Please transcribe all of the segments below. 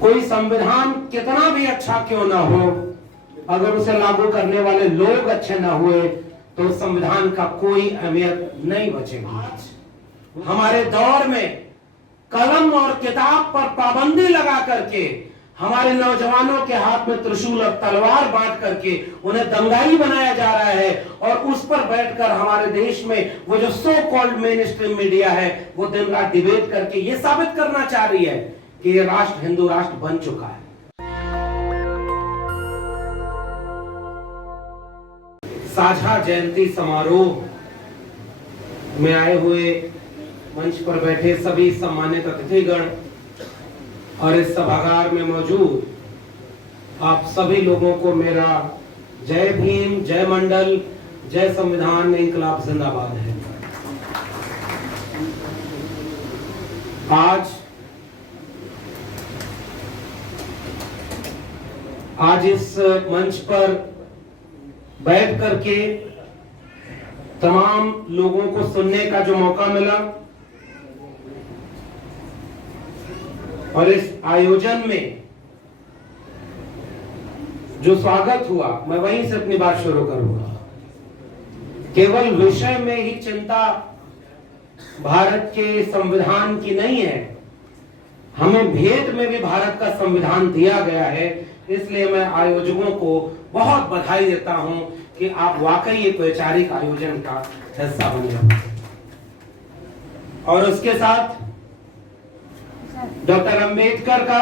कोई संविधान कितना भी अच्छा क्यों ना हो, अगर उसे लागू करने वाले लोग अच्छे ना हुए तो संविधान का कोई अहमियत नहीं बचेगी। हमारे दौर में कलम और किताब पर पाबंदी लगा करके हमारे नौजवानों के हाथ में त्रिशूल और तलवार बांट करके उन्हें दंगाई बनाया जा रहा है, और उस पर बैठकर हमारे देश में वो जो so called main stream media है वो दिन रात डिबेट करके ये साबित करना चाह रही है कि ये राष्ट्र हिंदू राष्ट्र बन चुका है। साझा जयंती समारोह में आए हुए मंच पर बैठे सभी सम्मानित अतिथिगण और इस सभागार में मौजूद आप सभी लोगों को मेरा जय भीम, जय मंडल, जय संविधान, इंकलाब जिंदाबाद है। आज इस मंच पर बैठ करके तमाम लोगों को सुनने का जो मौका मिला और इस आयोजन में जो स्वागत हुआ, मैं वहीं से अपनी बात शुरू करूंगा। केवल विषय में ही चिंता भारत के संविधान की नहीं है, हमें भेद में भी भारत का संविधान दिया गया है। इसलिए मैं आयोजकों को बहुत बधाई देता हूं कि आप वाकई एक वैचारिक आयोजन का हिस्सा बने। और उसके साथ डॉक्टर अंबेडकर का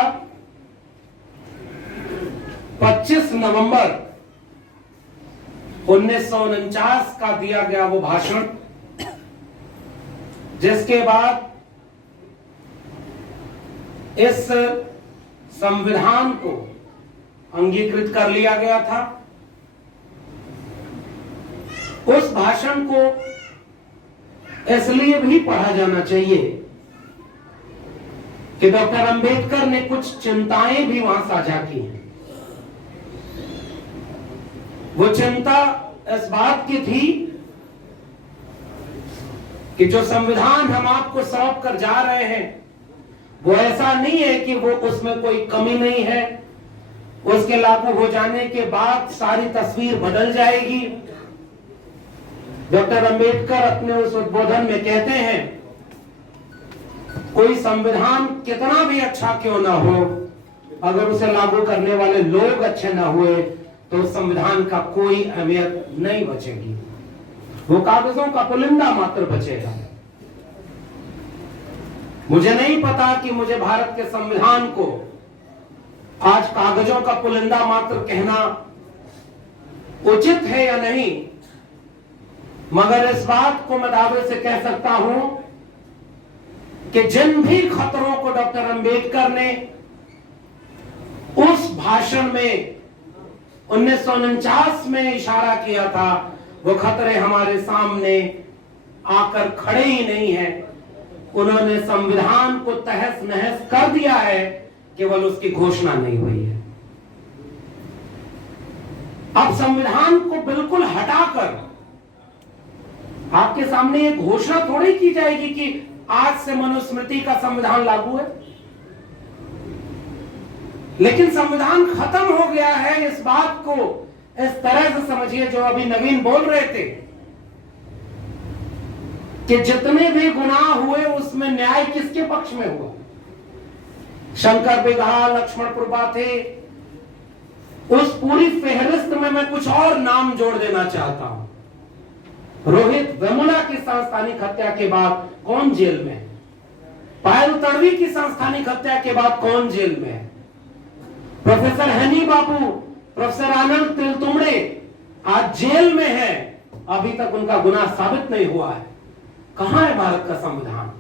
25 नवंबर 1949 का दिया गया वो भाषण, जिसके बाद इस संविधान को अंगीकृत कर लिया गया था। उस भाषण को इसलिए भी पढ़ा जाना चाहिए कि डॉक्टर अंबेडकर ने कुछ चिंताएं भी वहां साझा की हैं। वो चिंता इस बात की थी कि जो संविधान हम आपको सौंप कर जा रहे हैं वो ऐसा नहीं है कि वो उसमें कोई कमी नहीं है, उसके लागू हो जाने के बाद सारी तस्वीर बदल जाएगी। डॉक्टर अंबेडकर अपने उस उद्बोधन में कहते हैं, कोई संविधान कितना भी अच्छा क्यों ना हो, अगर उसे लागू करने वाले लोग अच्छे ना हुए तो संविधान का कोई अहमियत नहीं बचेगी, वो कागजों का पुलिंदा मात्र बचेगा। मुझे नहीं पता कि मुझे भारत के संविधान को आज कागजों का पुलिंदा मात्र कहना उचित है या नहीं, मगर इस बात को मैं दावे से कह सकता हूं कि जिन भी खतरों को डॉक्टर अंबेडकर ने उस भाषण में 1949 में इशारा किया था, वो खतरे हमारे सामने आकर खड़े ही नहीं हैं। उन्होंने संविधान को तहस नहस कर दिया है, केवल उसकी घोषणा नहीं हुई है। अब संविधान को बिल्कुल हटाकर आपके सामने एक घोषणा थोड़ी की जाएगी कि आज से मनुस्मृति का संविधान लागू है, लेकिन संविधान खत्म हो गया है। इस बात को इस तरह से समझिए जो अभी नवीन बोल रहे थे कि जितने भी गुनाह हुए उसमें न्याय किसके पक्ष में हुआ। शंकर बिगहा, लक्ष्मण पुरबा थे, उस पूरी फेहरिस्त में मैं कुछ और नाम जोड़ देना चाहता हूं। रोहित वेमुला की सांस्थानिक हत्या के बाद कौन जेल में है? पायल तड़वी की सांस्थानिक हत्या के बाद कौन जेल में है? प्रोफेसर हनी बाबू, प्रोफेसर आनंद तेलतुंबड़े आज जेल में है, अभी तक उनका गुनाह साबित नहीं हुआ है। कहां है भारत का संविधान?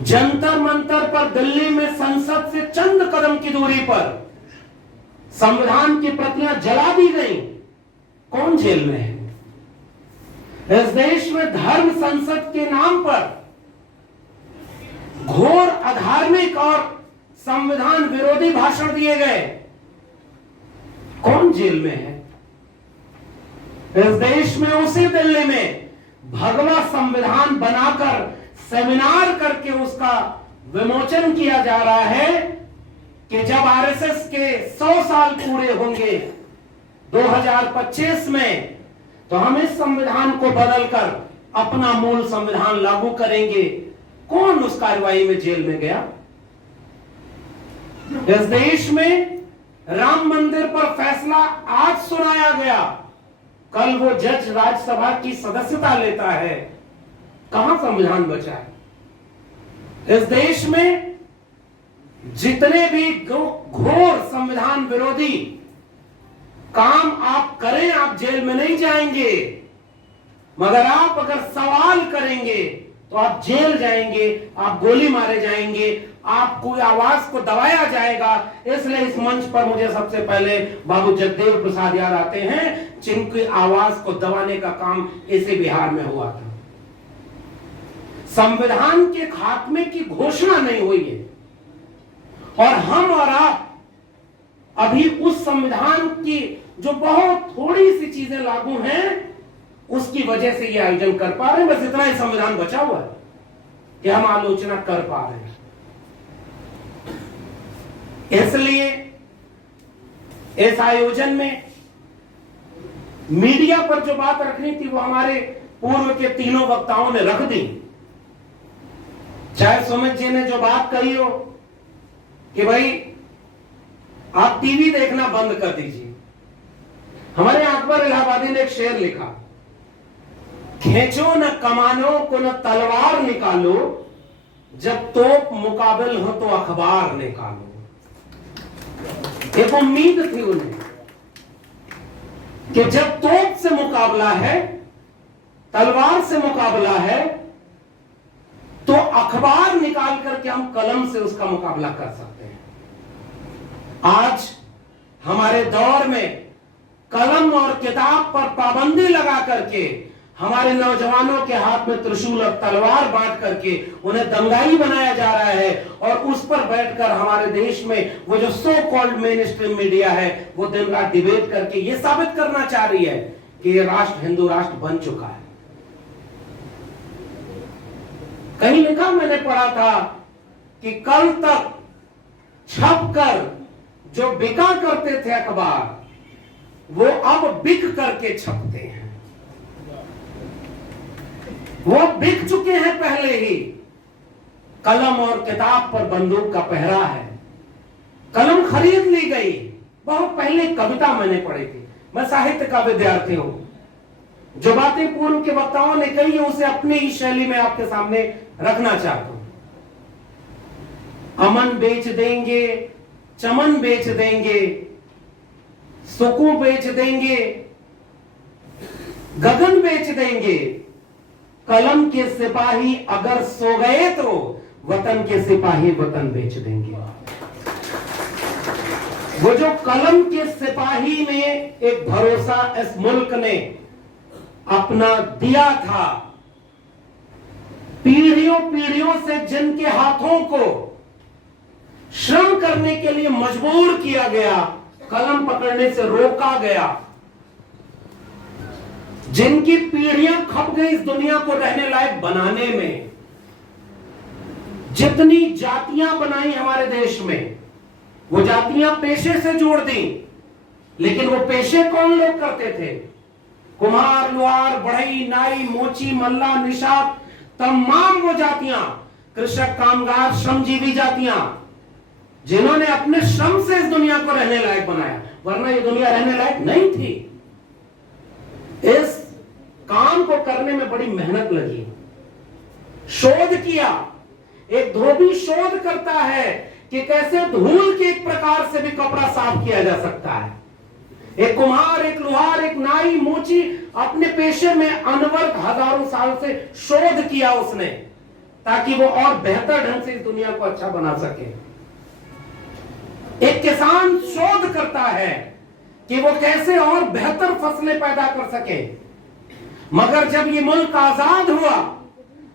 जंतर मंतर पर दिल्ली में संसद से चंद कदम की दूरी पर संविधान की प्रतियां जला दी गई, कौन जेल में है? इस देश में धर्म संसद के नाम पर घोर अधार्मिक और संविधान विरोधी भाषण दिए गए, कौन जेल में है? इस देश में उसी दिल्ली में भगवा संविधान बनाकर सेमिनार करके उसका विमोचन किया जा रहा है कि जब आरएसएस के 100 साल पूरे होंगे 2025 में, तो हम इस संविधान को बदलकर अपना मूल संविधान लागू करेंगे। कौन उस कार्रवाई में जेल में गया? इस देश में राम मंदिर पर फैसला आज सुनाया गया, कल वो जज राज्यसभा की सदस्यता लेता है। कहां संविधान बचा है? इस देश में जितने भी घोर संविधान विरोधी काम आप करें, आप जेल में नहीं जाएंगे, मगर आप अगर सवाल करेंगे तो आप जेल जाएंगे, आप गोली मारे जाएंगे, आपको आवाज को दबाया जाएगा। इसलिए इस मंच पर मुझे सबसे पहले बाबू जगदेव प्रसाद याद आते हैं, जिनकी आवाज को दबाने का काम इसी बिहार में हुआ था। संविधान के खात्मे की घोषणा नहीं हुई है, और हम और आप अभी उस संविधान की जो बहुत थोड़ी सी चीजें लागू हैं, उसकी वजह से ये आयोजन कर पा रहे हैं। बस इतना ही संविधान बचा हुआ है कि हम आलोचना कर पा रहे हैं। इसलिए इस आयोजन में मीडिया पर जो बात रखनी थी वो हमारे पूर्व के तीनों वक्ताओं ने रख दी। चाहे सुमित जी ने जो बात कही हो कि भाई आप टीवी देखना बंद कर दीजिए, हमारे अकबर इलाहाबादी ने एक शेर लिखा, खींचो न कमानों को न तलवार निकालो, जब तोप मुकाबिल हो तो अखबार निकालो। एक उम्मीद थी उन्हें कि जब तोप से मुकाबला है, तलवार से मुकाबला है, तो अखबार निकाल करके हम कलम से उसका मुकाबला कर सकते हैं। आज हमारे दौर में कलम और किताब पर पाबंदी लगा करके हमारे नौजवानों के हाथ में त्रिशूल और तलवार बांट करके उन्हें दंगाई बनाया जा रहा है, और उस पर बैठकर हमारे देश में वो जो so called main stream media है वो दिन रात डिबेट करके ये साबित करना चाह रही है कि ये राष्ट्र हिंदू राष्ट्र बन चुका है। कहीं लिखा मैंने पढ़ा था कि कल तक छपकर जो बिका करते थे अखबार, वो अब बिक करके छपते हैं। वो बिक चुके हैं पहले ही। कलम और किताब पर बंदूक का पहरा है। कलम खरीद ली गई। बहुत पहले कविता मैंने पढ़ी थी, मैं साहित्य का विद्यार्थी हूं। जो बातें पूर्व के वक्ताओं ने कही है उसे अपनी ही शैली में आपके सामने रखना चाहता हूं। अमन बेच देंगे, चमन बेच देंगे, सुकून बेच देंगे, गगन बेच देंगे, कलम के सिपाही अगर सो गए तो वतन के सिपाही वतन बेच देंगे। वो जो कलम के सिपाही में एक भरोसा इस मुल्क ने अपना दिया था, पीढ़ियों पीढ़ियों से जिनके हाथों को श्रम करने के लिए मजबूर किया गया, कलम पकड़ने से रोका गया, जिनकी पीढ़ियां खप गई इस दुनिया को रहने लायक बनाने में, जितनी जातियां बनाई हमारे देश में, वो जातियां पेशे से जोड़ दी। लेकिन वो पेशे कौन लोग करते थे? कुम्हार, लुहार, बढ़ई, नाई, मोची, मल्ला, निषाद, तमाम वो जातियां, कृषक, कामगार, श्रमजीवी जातियां, जिन्होंने अपने श्रम से इस दुनिया को रहने लायक बनाया, वरना ये दुनिया रहने लायक नहीं थी। इस काम को करने में बड़ी मेहनत लगी, शोध किया। एक धोबी शोध करता है कि कैसे धूल के एक प्रकार से भी कपड़ा साफ किया जा सकता है। एक कुम्हार, एक लुहार, एक नाई, मोची अपने पेशे में अनवरत हजारों साल से शोध किया उसने, ताकि वो और बेहतर ढंग से इस दुनिया को अच्छा बना सके। एक किसान शोध करता है कि वो कैसे और बेहतर फसलें पैदा कर सके। मगर जब ये मुल्क आजाद हुआ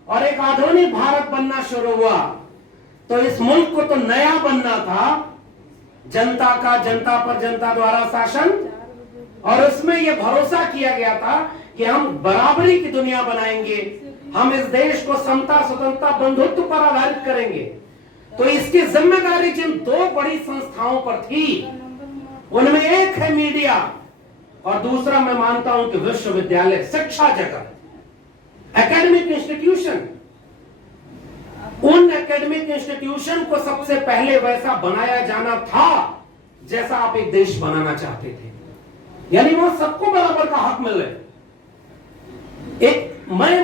और एक आधुनिक भारत बनना शुरू हुआ, तो इस मुल्क को तो नया बनना था, जनता का, जनता पर जनता द्वारा शासन, और उसमें यह भरोसा किया गया था कि हम बराबरी की दुनिया बनाएंगे, हम इस देश को समता, स्वतंत्रता, बंधुत्व पर आधारित करेंगे। तो इसकी जिम्मेदारी जिन दो बड़ी संस्थाओं पर थी, उनमें एक है मीडिया और दूसरा मैं मानता हूं कि विश्वविद्यालय, शिक्षा जगत, एकेडमिक इंस्टीट्यूशन। उन एकेडमिक इंस्टीट्यूशन को सबसे पहले वैसा बनाया जाना था जैसा आप एक देश बनाना चाहते थे, यानी वहां सबको बराबर का हक मिले। मैं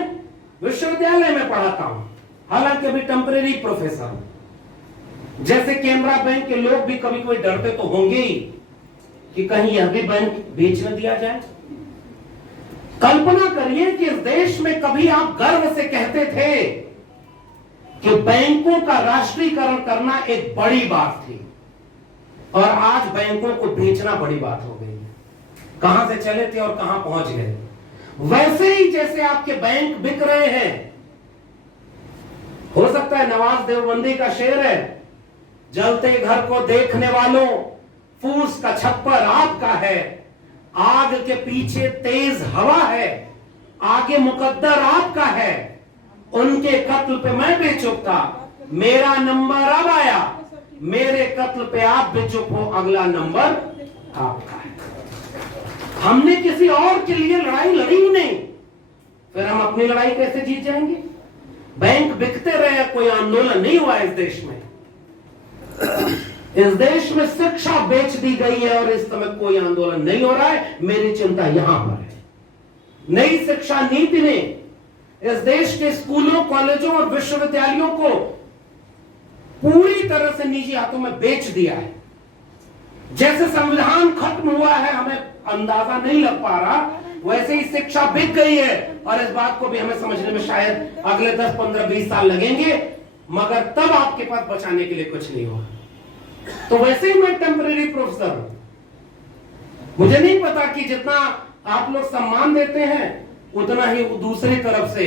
विश्वविद्यालय में पढ़ाता हूं, हालांकि अभी टेम्परेरी प्रोफेसर हूं। जैसे कैनरा बैंक के लोग भी कभी कोई डरते तो होंगे ही कि कहीं यह भी बैंक बेच न दिया जाए। कल्पना करिए कि इस देश में कभी आप गर्व से कहते थे कि बैंकों का राष्ट्रीयकरण करना एक बड़ी बात थी, और आज बैंकों को बेचना बड़ी बात हो गई। कहां से चले थे और कहां पहुंच गए। वैसे ही जैसे आपके बैंक बिक रहे हैं, हो सकता है नवाज देवबंदी का शेर है, जलते घर को देखने वालों फूस का छप्पर आपका है, आग के पीछे तेज हवा है, आगे मुकद्दर आपका है, उनके कत्ल पे मैं भी चुप था, मेरा नंबर अब आया, मेरे कत्ल पे आप भी चुप हो, अगला नंबर आपका है। हमने किसी और के लिए लड़ाई लड़ी ही नहीं, फिर हम अपनी लड़ाई कैसे जीत जाएंगे। बैंक बिकते रहे, कोई आंदोलन नहीं हुआ इस देश में। इस देश में शिक्षा बेच दी गई है और इस समय कोई आंदोलन नहीं हो रहा है। मेरी चिंता यहां पर है। नई शिक्षा नीति ने इस देश के स्कूलों, कॉलेजों और विश्वविद्यालयों को पूरी तरह से निजी हाथों में बेच दिया है। जैसे संविधान खत्म हुआ है, हमें अंदाजा नहीं लग पा रहा, वैसे ही शिक्षा बिक गई है। और इस बात को भी हमें समझने में शायद अगले 10, 15, 20 साल लगेंगे, मगर तब आपके पास बचाने के लिए कुछ नहीं होगा। तो वैसे ही मैं टेम्परेरी प्रोफेसर हूं। मुझे नहीं पता कि जितना आप लोग सम्मान देते हैं उतना ही दूसरी तरफ से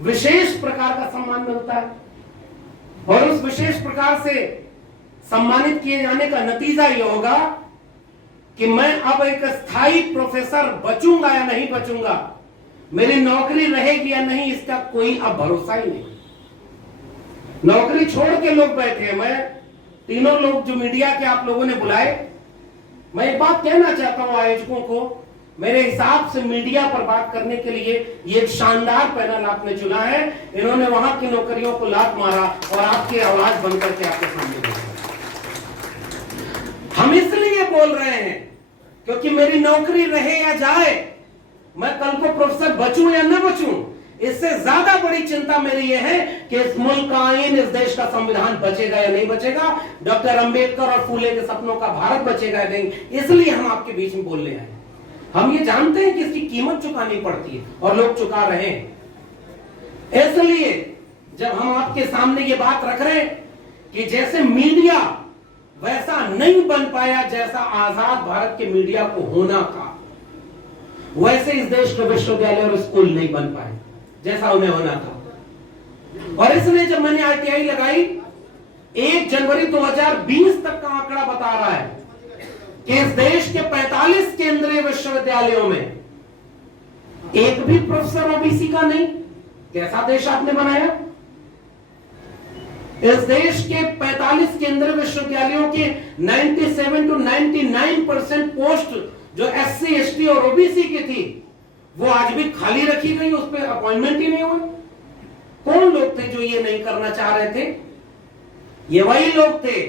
विशेष प्रकार का सम्मान मिलता है, और उस विशेष प्रकार से सम्मानित किए जाने का नतीजा यह होगा कि मैं अब एक स्थायी प्रोफेसर बचूंगा या नहीं बचूंगा, मेरी नौकरी रहेगी या नहीं, इसका कोई अब भरोसा ही नहीं। नौकरी छोड़ के लोग बैठे हैं। मैं तीनों लोग जो मीडिया के आप लोगों ने बुलाए, मैं एक बात कहना चाहता हूं आयोजकों को, मेरे हिसाब से मीडिया पर बात करने के लिए ये एक शानदार पैनल आपने चुना है। इन्होंने वहां की नौकरियों को लात मारा और आपकी आवाज बनकर के आपके सामने बोला। हम इसलिए बोल रहे हैं क्योंकि मेरी नौकरी रहे या जाए, मैं कल को प्रोफेसर बचूं या न बचूं, इससे ज्यादा बड़ी चिंता मेरी यह है कि इस मुल्क का आईन, इस देश का संविधान बचेगा या नहीं बचेगा, डॉक्टर अंबेडकर और फूले के सपनों का भारत बचेगा या नहीं। इसलिए हम आपके बीच में बोलने आए। हम ये जानते हैं कि इसकी कीमत चुकानी पड़ती है और लोग चुका रहे हैं। इसलिए जब हम आपके सामने ये बात रख रहे हैं कि जैसे मीडिया वैसा नहीं बन पाया जैसा आजाद भारत के मीडिया को होना था, वैसे इस देश के विश्वविद्यालय और स्कूल नहीं बन पाए जैसा उन्हें होना था। और इसलिए जब मैंने आरटीआई लगाई, 1 जनवरी 2020 तक का आंकड़ा बता रहा है कि इस देश के 45 केंद्रीय विश्वविद्यालयों में एक भी प्रोफेसर ओबीसी का नहीं। कैसा देश आपने बनाया। इस देश के 45 केंद्रीय विश्वविद्यालयों के 97 to 99% पोस्ट जो एससी, एसटी और ओबीसी की थी, वो आज भी खाली रखी गई, उस पर अपॉइंटमेंट ही नहीं हुई। कौन लोग थे जो ये नहीं करना चाह रहे थे। ये वही लोग थे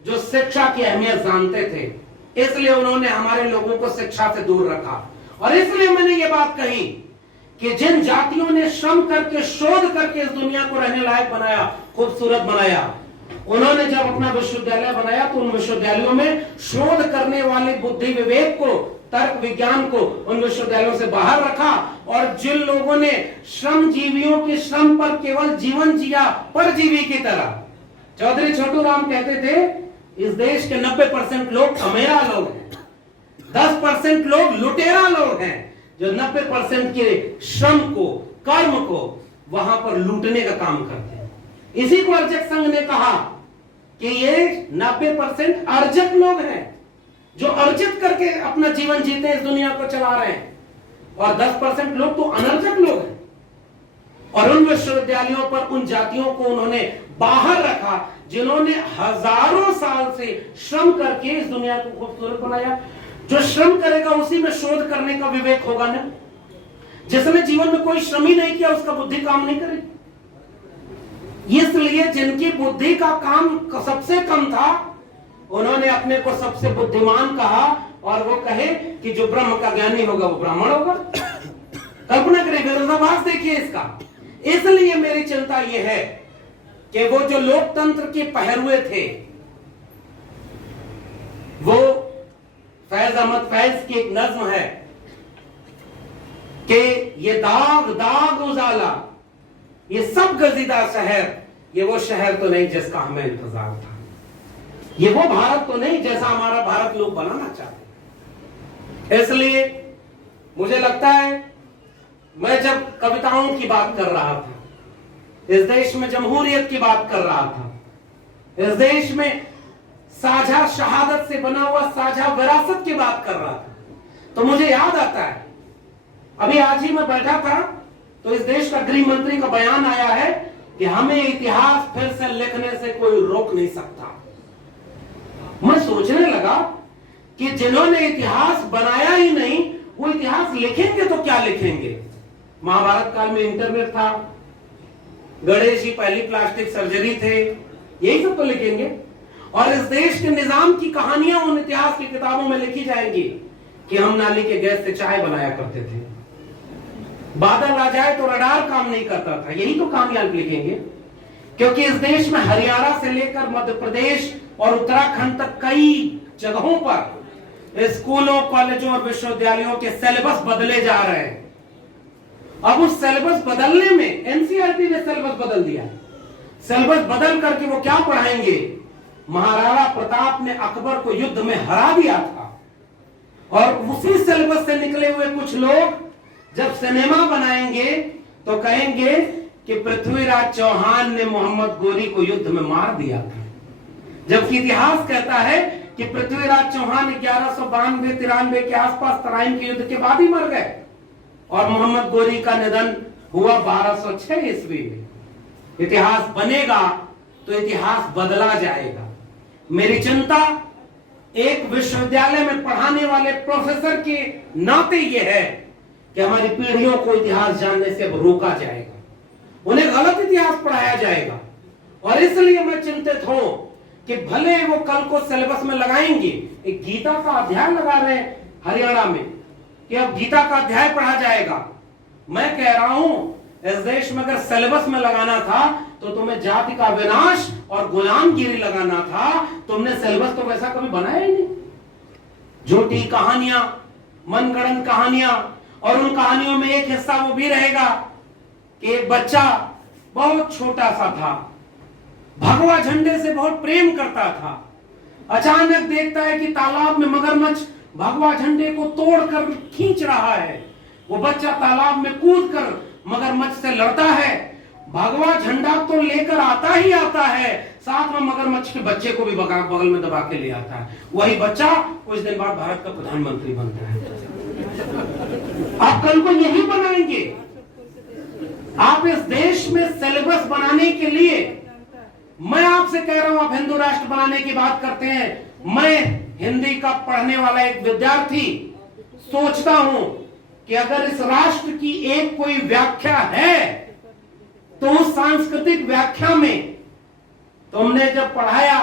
जो शिक्षा की अहमियत जानते थे, इसलिए उन्होंने हमारे लोगों को शिक्षा से दूर रखा। और इसलिए मैंने ये बात कही कि जिन जातियों ने श्रम करके, शोध करके इस दुनिया को रहने लायक बनाया, खूबसूरत बनाया, उन्होंने जब अपना विश्वविद्यालय बनाया तो उन विश्वविद्यालयों में शोध करने वाले बुद्धि विवेक को, तर्क विज्ञान को उन विश्वविद्यालयों से बाहर रखा। और जिन लोगों ने श्रम जीवियों के श्रम पर केवल जीवन जिया परजीवी की तरह, चौधरी छोटू राम कहते थे इस देश के 90% लोग अमेरा लोग हैं, 10% लोग लुटेरा लोग हैं जो 90% के श्रम को, कर्म को वहां पर लूटने का काम करते हैं। इसी को अर्जक संघ ने कहा कि ये 90% अर्जक लोग हैं जो अर्जित करके अपना जीवन जीते हैं, इस दुनिया को चला रहे हैं, और 10% लोग तो अनर्जक लोग हैं। और उन विश्वविद्यालयों पर उन जातियों को उन्होंने बाहर रखा जिन्होंने हजारों साल से श्रम करके इस दुनिया को खूबसूरत बनाया। जो श्रम करेगा उसी में शोध करने का विवेक होगा ना। जिसने जीवन में कोई श्रम ही नहीं किया उसका बुद्धि काम नहीं करेगी। इसलिए जिनकी बुद्धि का काम सबसे कम था उन्होंने अपने को सबसे बुद्धिमान कहा, और वो कहे कि जो ब्रह्म का ज्ञानी होगा वो ब्राह्मण होगा। कल्पना करें, विरोधाभास देखिए इसका। इसलिए मेरी चिंता यह है कि वो जो लोकतंत्र के पहरुए थे, वो फैज अहमद फैज की एक नज्म है कि ये दाग दाग उजाला, ये सब गजीदा शहर, ये वो शहर तो नहीं जिसका हमें इंतजार था, ये वो भारत तो नहीं जैसा हमारा भारत लोग बनाना चाहते। इसलिए मुझे लगता है, मैं जब कविताओं की बात कर रहा था, इस देश में जमहूरियत की बात कर रहा था, इस देश में साझा शहादत से बना हुआ साझा विरासत की बात कर रहा था, तो मुझे याद आता है, अभी आज ही मैं बैठा था तो इस देश का गृह मंत्री का बयान आया है कि हमें इतिहास फिर से लिखने से कोई रोक नहीं सकता। मैं सोचने लगा कि जिन्होंने इतिहास बनाया ही नहीं वो इतिहास लिखेंगे तो क्या लिखेंगे। महाभारत काल में इंटरनेट था, गणेश जी पहली प्लास्टिक सर्जरी थे, यही सब तो लिखेंगे। और इस देश के निजाम की कहानियां उन इतिहास की किताबों में लिखी जाएंगी कि हम नाली के गैस से चाय बनाया करते थे, बादल आ जाए तो रडार काम नहीं करता था, यही तो कहानियां लिखेंगे। क्योंकि इस देश में हरियाणा से लेकर मध्य प्रदेश और उत्तराखंड तक कई जगहों पर स्कूलों, कॉलेजों और विश्वविद्यालयों के सिलेबस बदले जा रहे हैं। अब उस सिलेबस बदलने में एनसीईआरटी ने सिलेबस बदल दिया है। सिलेबस बदल करके वो क्या पढ़ाएंगे, महाराणा प्रताप ने अकबर को युद्ध में हरा दिया था, और उसी सिलेबस से निकले हुए कुछ लोग जब सिनेमा बनाएंगे तो कहेंगे कि पृथ्वीराज चौहान ने मोहम्मद गोरी को युद्ध में मार दिया था, जबकि इतिहास कहता है कि पृथ्वीराज चौहान 1192-93 के आसपास तराइन के युद्ध के बाद ही मर गए, और मोहम्मद गोरी का निधन हुआ 1206 ईस्वी में। इतिहास बनेगा तो इतिहास बदला जाएगा। मेरी चिंता एक विश्वविद्यालय में पढ़ाने वाले प्रोफेसर के नाते यह है कि हमारी पीढ़ियों को इतिहास जानने से अब रोका जाएगा, उन्हें गलत इतिहास पढ़ाया जाएगा। और इसलिए मैं चिंतित हूं कि भले वो कल को सिलेबस में लगाएंगे, एक गीता का अध्याय लगा रहे हैं हरियाणा में कि अब गीता का अध्याय पढ़ा जाएगा। मैं कह रहा हूं इस देश में अगर सिलेबस में लगाना था तो तुम्हें जाति का विनाश और गुलामगिरी लगाना था, तुमने सिलेबस तो वैसा कभी बनाया ही नहीं। झूठी कहानियां, मनगढ़ंत कहानियां, और उन कहानियों में एक हिस्सा वो भी रहेगा कि एक बच्चा बहुत छोटा सा था, भगवा झंडे से बहुत प्रेम करता था, अचानक देखता है कि तालाब में मगरमच्छ भगवा झंडे को तोड़कर खींच रहा है। वो बच्चा तालाब में कूदकर मगरमच्छ से लड़ता है, भगवा झंडा तो लेकर आता ही आता है, साथ में मगरमच्छ के बच्चे को भी बगल में दबा के ले आता है। वही बच्चा कुछ दिन बाद भारत का प्रधानमंत्री बनता है। आप कल को यही बनाएंगे। आप इस देश में सिलेबस बनाने के लिए, मैं आपसे कह रहा हूं, आप हिंदू राष्ट्र बनाने की बात करते हैं। मैं हिंदी का पढ़ने वाला एक विद्यार्थी सोचता हूं कि अगर इस राष्ट्र की एक कोई व्याख्या है तो उस सांस्कृतिक व्याख्या में तुमने जब पढ़ाया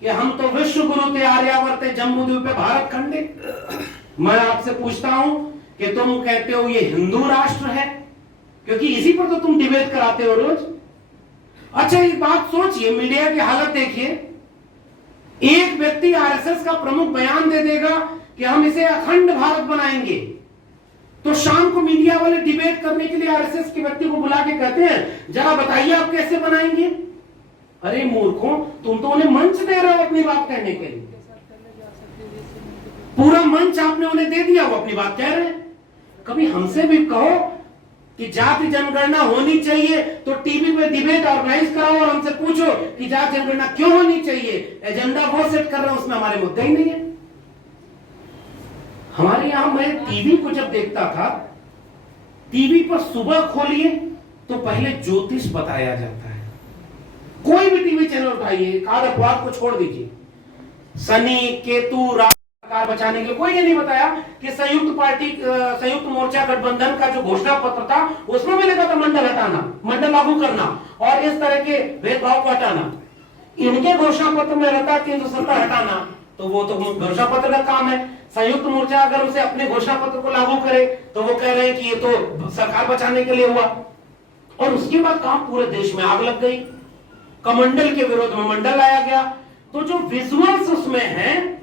कि हम तो विश्व गुरु थे, आर्यावर्ते जम्बूद्वीपे भारत खंडे, मैं आपसे पूछता हूं कि तुम कहते हो ये हिंदू राष्ट्र है, क्योंकि इसी पर तो तुम डिबेट कराते हो रोज। अच्छा एक बात सोचिए, मीडिया की हालत देखिए, एक व्यक्ति आरएसएस का प्रमुख बयान दे देगा कि हम इसे अखंड भारत बनाएंगे, तो शाम को मीडिया वाले डिबेट करने के लिए आरएसएस के व्यक्ति को बुला के कहते हैं जरा बताइए आप कैसे बनाएंगे। अरे मूर्खों, तुम तो उन्हें मंच दे रहे हो अपनी बात कहने के लिए, पूरा मंच आपने उन्हें दे दिया, वो अपनी बात कह रहे हैं। कभी हमसे भी कहो कि जाति जनगणना होनी चाहिए तो टीवी पे डिबेट ऑर्गेनाइज कराओ और हमसे पूछो कि जाति जनगणना क्यों होनी चाहिए। एजेंडा वो सेट कर रहे हैं, उसमें हमारे मुद्दे ही नहीं है। हमारे यहां मैं टीवी को जब देखता था, टीवी पर सुबह खोलिए तो पहले ज्योतिष बताया जाता है, कोई भी टीवी चैनल उठाइए, आध अपवाद को छोड़ दीजिए, शनि केतु सरकार बचाने के लिए कोई ये नहीं बताया कि संयुक्त मोर्चा गठबंधन का जो घोषणा पत्र था उसमें भी लिखा था मंडल हटाना, मंडल लागू करना और इस तरह के भेदभाव को हटाना। इनके घोषणा पत्र में रहता 370 हटाना, तो वो तो घोषणा पत्र का काम है। संयुक्त मोर्चा अगर उसे अपने घोषणा पत्र को लागू करे तो वो कह रहे हैं कि ये तो सरकार बचाने के लिए हुआ। और उसके बाद काम पूरे देश में आग लग गई, कमंडल के विरोध में मंडल लाया गया। तो जो विजुअल्स उसमें हैं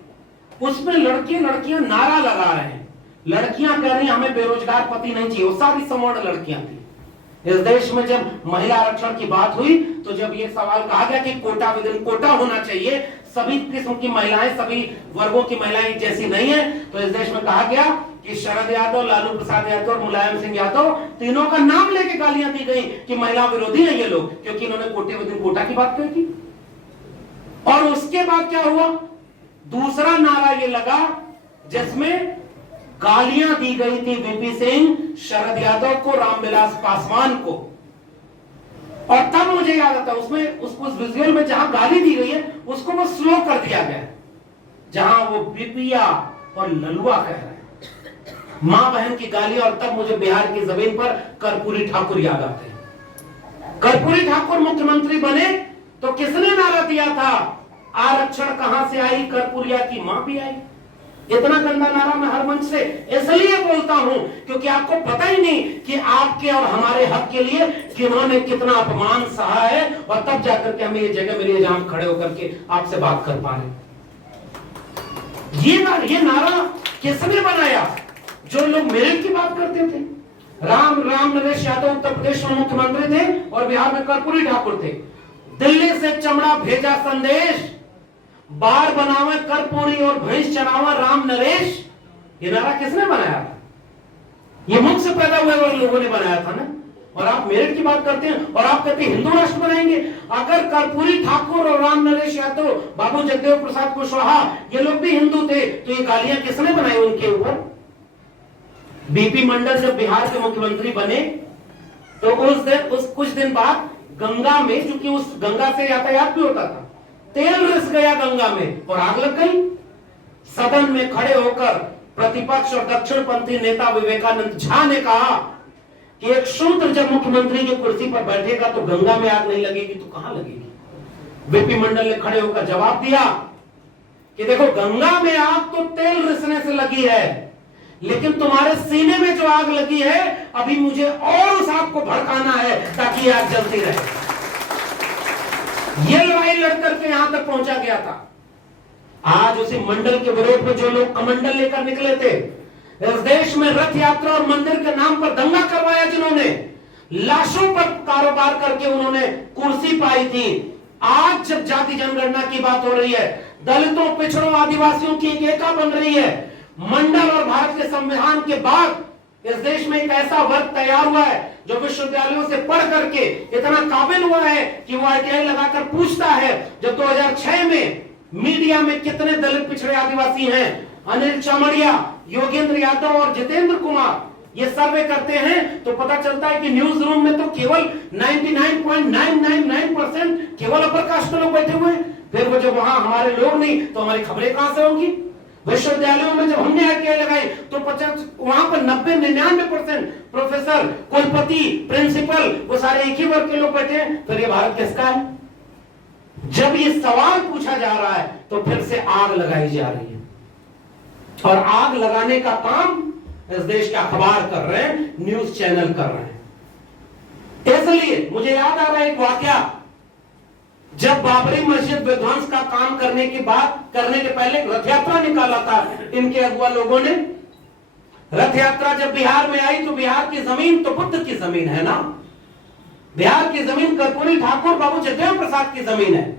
उसमें लड़के लड़कियां नारा लगा रहे हैं, लड़कियां कह रही हमें बेरोजगार पति नहीं चाहिए, वो सारी सवर्ण लड़कियां थी। इस देश में जब महिला आरक्षण की बात हुई तो जब ये सवाल कहा गया कि कोटा विदिन कोटा होना चाहिए, सभी किस्म की महिलाएं, सभी वर्गों की महिलाएं जैसी नहीं है, तो इस देश में कहा गया कि शरद यादव, लालू प्रसाद यादव और मुलायम सिंह यादव तीनों का नाम लेके गालियां दी गई कि महिला विरोधी है ये लोग, क्योंकि इन्होंने कोटे विदिन कोटा की बात कही थी। और उसके बाद क्या हुआ, दूसरा नारा ये लगा जिसमें गालियां दी गई थी वीपी सिंह, शरद यादव को, रामविलास पासवान को। और तब मुझे याद आता उसमें उस विजुअल में जहां गाली दी गई है उसको वो स्लो कर दिया गया, जहां वो बिपिया और ललुआ कह रहे हैं, मां बहन की गाली। और तब मुझे बिहार की जमीन पर कर्पूरी ठाकुर याद आते हैं। कर्पूरी ठाकुर मुख्यमंत्री बने तो किसने नारा दिया था, आरक्षण कहां से आई, कर्पूरिया की मां भी आई। इतना गंदा नारा मैं हर मंच से इसलिए बोलता हूं क्योंकि आपको पता ही नहीं कि आपके और हमारे हक के लिए किन्होंने कितना अपमान सहा है, और तब जाकर के हमें ये जगह मिली है जहां हम खड़े होकर के आपसे बात कर पा रहे। ये नारा किसने बनाया, जो लोग मेरिट की बात करते थे। राम नरेश यादव उत्तर प्रदेश में मुख्यमंत्री थे और बिहार में कर्पूरी ठाकुर थे। दिल्ली से चमड़ा भेजा संदेश, बार बनावे कर्पूरी और भैंस चरावा राम नरेश। ये नारा किसने बनाया था, ये मुख से पैदा हुए वाले लोगों ने बनाया था ना। और आप मेरिट की बात करते हैं और आप कहते हैं हिंदू राष्ट्र बनाएंगे। अगर कर्पूरी ठाकुर और राम नरेश यादव, बाबू जगदेव प्रसाद कुशवाहा ये लोग भी हिंदू थे, तो ये गालियां किसने बनाई उनके ऊपर। बीपी मंडल जब बिहार के मुख्यमंत्री बने तो कुछ दिन बाद गंगा में, क्योंकि उस गंगा से यातायात भी होता था, तेल रिस गया गंगा में और आग लग गई। सदन में खड़े होकर प्रतिपक्ष और दक्षिणपंथी नेता विवेकानंद झा ने कहा कि एक शूद्र जब मुख्यमंत्री की कुर्सी पर बैठेगा तो गंगा में आग नहीं लगेगी तो कहां लगेगी। बीपी मंडल ने खड़े होकर जवाब दिया कि देखो, गंगा में आग तो तेल रिसने से लगी है, लेकिन तुम्हारे सीने में जो आग लगी है अभी मुझे और उस आग को भड़काना है ताकि आग जलती रहे। यह लड़ाई लड़कर के यहां तक पहुंचा गया था। आज उसी मंडल के विरोध में जो लोग कमंडल लेकर निकले थे, इस देश में रथ यात्रा और मंदिर के नाम पर दंगा करवाया, जिन्होंने लाशों पर कारोबार करके उन्होंने कुर्सी पाई थी। आज जब जाति जनगणना की बात हो रही है, दलितों, पिछड़ों, आदिवासियों की एक एका बन रही है, मंडल और भारत के संविधान के बाद इस देश में एक ऐसा वर्ग तैयार हुआ है जो विश्वविद्यालयों से पढ़ करके इतना काबिल हुआ है कि वो आईटीआई लगाकर पूछता है, जब 2006 में मीडिया में कितने दलित, पिछड़े, आदिवासी हैं, अनिल चमड़िया, योगेंद्र यादव और जितेंद्र कुमार ये सर्वे करते हैं, तो पता चलता है कि न्यूज रूम में तो केवल 99.999% केवल अपर कास्ट लोग बैठे हुए हैं। फिर वो जब वहां हमारे लोग नहीं तो हमारी खबरें कहां से होंगी। विश्वविद्यालयों में जब हमने आईटीआई लगाई तो 50 वहां पर 90-99% प्रोफेसर, कुलपति, प्रिंसिपल वो सारे एक ही वर्ग के लोग बैठे हैं। फिर ये भारत किसका है। जब ये सवाल पूछा जा रहा है तो फिर से आग लगाई जा रही है, और आग लगाने का काम इस देश के अखबार कर रहे हैं, न्यूज चैनल कर रहे हैं। इसलिए मुझे याद आ रहा है एक वाकया, जब बाबरी मस्जिद विध्वंस का काम करने के पहले रथ यात्रा निकाला था इनके अगुआ लोगों ने। रथ यात्रा जब बिहार में आई तो बिहार की जमीन तो बुद्ध की जमीन है ना, बिहार की जमीन कर्पूरी ठाकुर, बाबू जगदेव प्रसाद की जमीन है।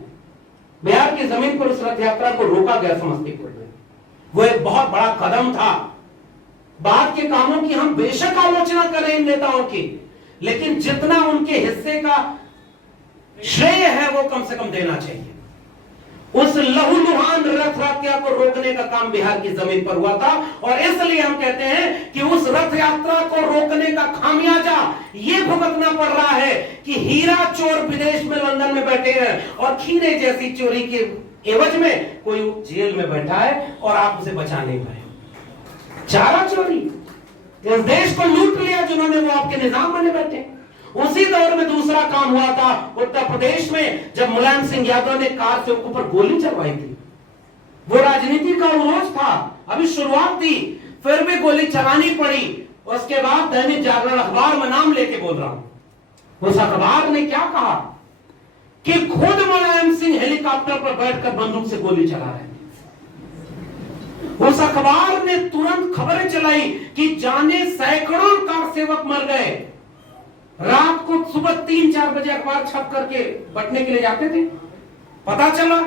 बिहार की जमीन पर उस रथ यात्रा को रोका गया समस्तीपुर में। वो एक बहुत बड़ा कदम था। बाद के कामों की हम बेशक आलोचना करें इन नेताओं की, लेकिन जितना उनके हिस्से का श्रेय है वो कम से कम देना चाहिए। उस लहूलुहान रथ यात्रा को रोकने का काम बिहार की जमीन पर हुआ था। और इसलिए हम कहते हैं कि उस रथ यात्रा को रोकने का खामियाजा ये भुगतना पड़ रहा है कि हीरा चोर विदेश में लंदन में बैठे हैं और खीरे जैसी चोरी के एवज में कोई जेल में बैठा है और आप उसे बचा नहीं पाए। चारा चोरी, इस देश को लूट लिया जिन्होंने, वो आपके निजाम बने बैठे। उसी दौर में दूसरा काम हुआ था उत्तर प्रदेश में, जब मुलायम सिंह यादव ने कार से ऊपर गोली चलवाई थी। वो राजनीति का उरोज था, अभी शुरुआत थी, फिर भी गोली चलानी पड़ी। उसके बाद दैनिक जागरण अखबार में नाम लेके बोल रहा हूं, उस अखबार ने क्या कहा कि खुद मुलायम सिंह हेलीकॉप्टर पर बैठकर बंदूक से गोली चला रहे हैं। उस अखबार ने तुरंत खबरें चलाई कि जाने सैकड़ों कार सेवक मर गए। रात को सुबह 3-4 बजे अखबार छप करके बटने के लिए जाते थे। पता चला,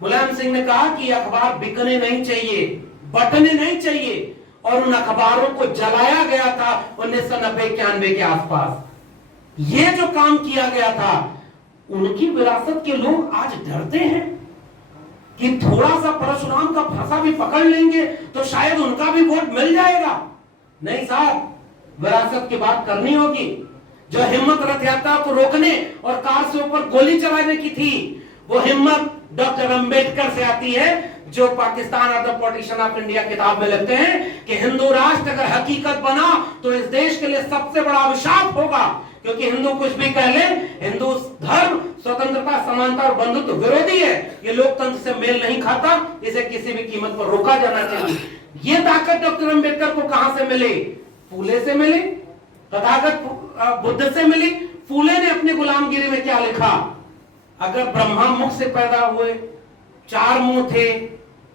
मुलायम सिंह ने कहा कि अखबार बिकने नहीं चाहिए, बटने नहीं चाहिए, और उन अखबारों को जलाया गया था 1990-91 के आसपास। ये जो काम किया गया था, उनकी विरासत के लोग आज डरते हैं कि थोड़ा सा परशुराम का फंसा भी पकड़ लेंगे तो शायद उनका भी वोट मिल जाएगा। नहीं साहब, विरासत की बात करनी होगी। जो हिम्मत रथ यात्रा को रोकने और कार से ऊपर गोली चलाने की थी, वो हिम्मत डॉक्टर अंबेडकर से आती है, जो पाकिस्तान और द पार्टीशन ऑफ इंडिया किताब में लिखते हैं कि हिंदू राष्ट्र अगर हकीकत बना तो इस देश के लिए सबसे बड़ा अभिशाप होगा, क्योंकि हिंदू कुछ भी कह ले, हिंदू धर्म स्वतंत्रता, समानता और बंधुत्व विरोधी है, ये लोकतंत्र से मेल नहीं खाता, इसे किसी भी कीमत पर रोका जाना चाहिए। ये ताकत डॉक्टर अंबेडकर को कहां से मिली? फूले से मिली, तथागत बुद्ध से मिली। फूले ने अपनी गुलामगिरी में क्या लिखा? अगर ब्रह्मा मुख से पैदा हुए, 4 मुंह थे,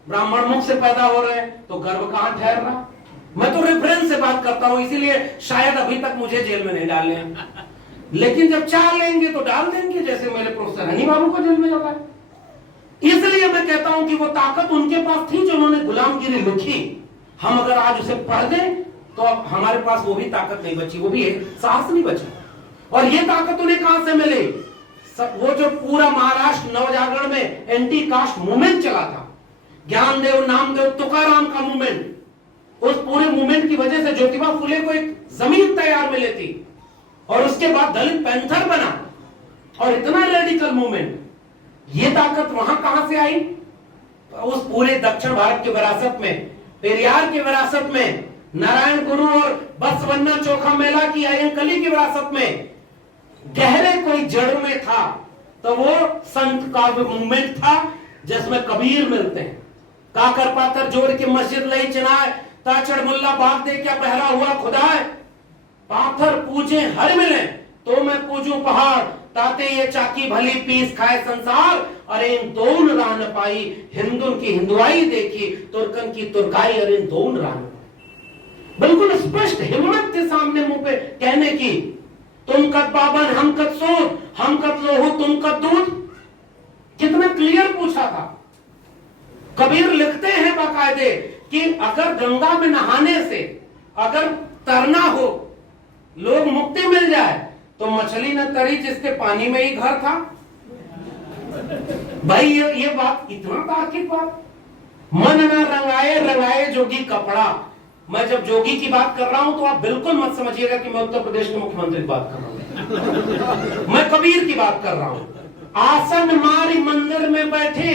ब्राह्मण मुख से पैदा हो रहे, तो गर्व कहां ठहर रहा? मैं तो रेफरेंस से बात करता हूं, इसीलिए शायद अभी तक मुझे जेल में नहीं डाले, लेकिन जब चाह लेंगे तो डाल देंगे, जैसे मेरे प्रोफेसर हनी बाबू को जेल में डाला है। इसलिए मैं कहता हूं कि वो ताकत उनके पास थी जो उन्होंने गुलामगिरी लिखी। हम अगर आज उसे पढ़ दें तो अब हमारे पास वो भी ताकत नहीं बची, वो भी साहस नहीं बचा। और ये ताकत उन्हें कहां से मिली? वो जो पूरा महाराष्ट्र नवजागरण में एंटी कास्ट मूवमेंट चला था, ज्ञानदेव, नामदेव, तुकाराम का मूवमेंट, उस पूरे मूवमेंट की वजह से ज्योतिबा फुले को एक जमीन तैयार मिली थी, और उसके बाद दलित पैंथर बना, और इतना रेडिकल मूवमेंट। ये ताकत वहां कहां से आई? उस पूरे दक्षिण भारत की विरासत में, पेरियार की विरासत में, नारायण गुरु और बसवन्ना चोखा मेला की अयंकली की विरासत में गहरे कोई जड़ में था। तो वो संत का मूवमेंट था जिसमें कबीर मिलते हैं। काकर पातर जोड़ के मस्जिद लई चिनाए, ताचड़ मुल्ला बाग दे क्या पहरा हुआ खुदाए, पाथर पूजे हर मिले तो मैं पूजू पहाड़, ताते ये चाकी भली पीस खाए संसार, अरे इन दोन राह न पाई, हिंदुन की हिंदुआई देखी, तुर्कन की तुर्काई, अरे इन दोन राह। बिल्कुल स्पष्ट हिम्मत थे सामने मुंह पे कहने की, तुम कद बाबन हम कद सोद, हम कद लोहू तुम कद दूध। कितना क्लियर पूछा था। कबीर लिखते हैं बाकायदे कि अगर गंगा में नहाने से अगर तरना हो, लोग मुक्ति मिल जाए, तो मछली न तरी जिसके पानी में ही घर था। भाई ये बात इतना तार्किक बात। मन न रंगाए रंगाए जोगी कपड़ा। मैं जब जोगी की बात कर रहा हूं तो आप बिल्कुल मत समझिएगा कि मैं उत्तर प्रदेश के मुख्यमंत्री की बात कर रहा हूं। मैं कबीर की बात कर रहा हूं। आसन मारी मंदिर में बैठे,